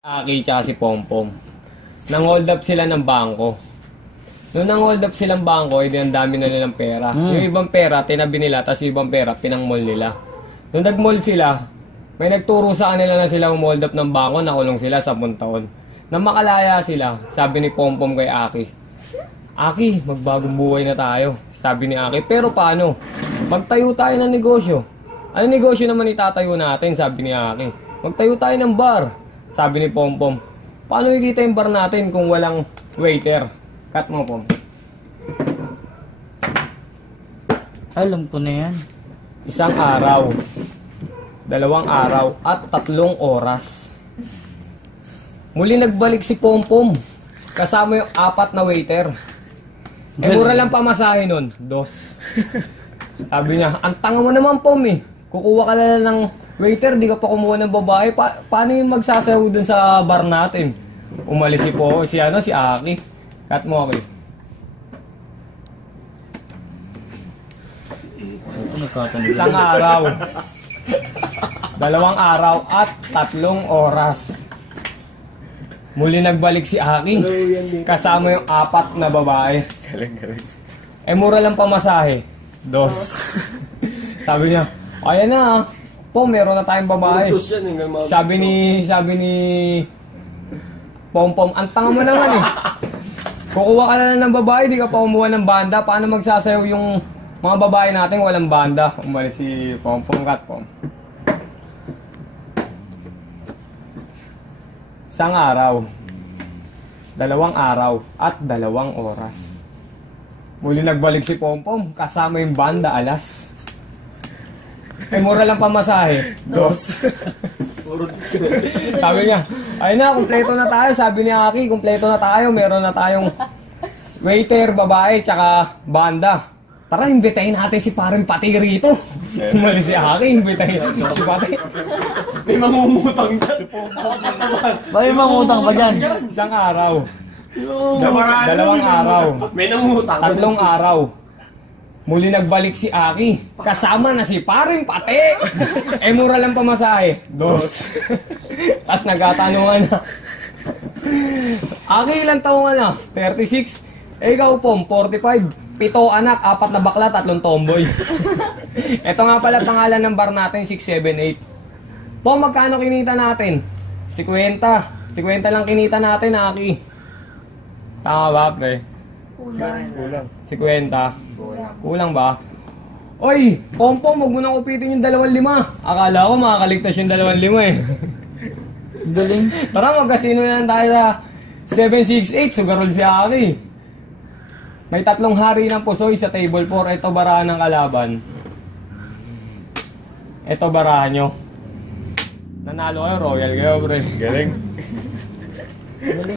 Aki tsaka si Pompom. Nang-hold up sila ng bangko. Noong nang-hold up silang bangko, edi ang dami na nilang pera. Yung ibang pera, tinabi nila, tapos yung ibang pera, pinang-mall nila. Noong nag-mall sila, may nagturo sa kanila na sila hold up ng bangko, nakulong sila 10 taon. Nang makalaya sila, sabi ni Pompom kay Aki, Aki, magbagong buhay na tayo. Sabi ni Aki, pero paano? Magtayo tayo ng negosyo. Ano negosyo naman itatayo natin? Sabi ni Aki. Magtayo tayo ng bar. Sabi ni Pompom, paano ikita yung bar natin kung walang waiter? Cut mo, Pom. Alam ko na yan. 1 araw, 2 araw, at 3 oras. Muli nagbalik si Pompom. Kasama yung 4 na waiter. Mura lang pamasahe nun. 2. Sabi niya, ang tanga mo naman, Pom eh. Kukuha ka lang ng waiter, di ka pa kumuha ng babae. Paano yung magsasayaw dun sa bar natin? Umalis si Aki. Cut mo, Aki. Isang araw, 2 araw, at 3 oras. Muli nagbalik si Aki. Kasama yung 4 na babae. Mura lang pamasahe. 2. Sabi niya, ayan na, po, meron na tayong babae. Sabi ni Pompom, ang tanga mo naman eh. Kukuha ka na lang ng babae, di ka pa kumuha ng banda. Paano magsasayaw yung mga babae natin walang banda? Umalis si Pompom. Cut, Pom. 1 araw, 2 araw, at 2 oras. Muli nagbalik si Pompom, kasama yung banda, alas. Mura lang pamasahe. 2. Sabi niya, ayun na, kumpleto na tayo. Sabi ni Aki, kumpleto na tayo. Meron na tayong waiter, babae, tsaka banda. Tara, imbitahin natin si Parang Pati rito. Umalis si Aki, imbitahin natin si Pati. May mangungutang dyan. Si Pompom. May mangutang pa dyan. 1 araw, 2 araw, May nangungutang. 3 araw. Muli nagbalik si Aki. Kasama na si Paring Pati. Mura lang pamasahe. 2. Tapos nagkatanungan na. Aki, ilang taong ka na? 36. Ikaw, Pom, 45. 7 anak, 4 na bakla, 3 tomboy. Ito nga pala pangalan ng bar natin, 678. Pom, magkano kinita natin? 50. 50 lang kinita natin, Aki. Tama ba, pre? Kulang. 50. Kulang ba? Oy, Pompom, huwag mo nang upitin yung 2,500. Akala ko makakaligtas yung 2,500 eh. Galing. Tara, magkasino na lang tayo sa 768. Sugarol si Aki. May 3 hari ng pusoy sa table 4. Ito barahan ng kalaban. Ito barahan nyo. Nanalo kayo, royal kayo, pre. Galing.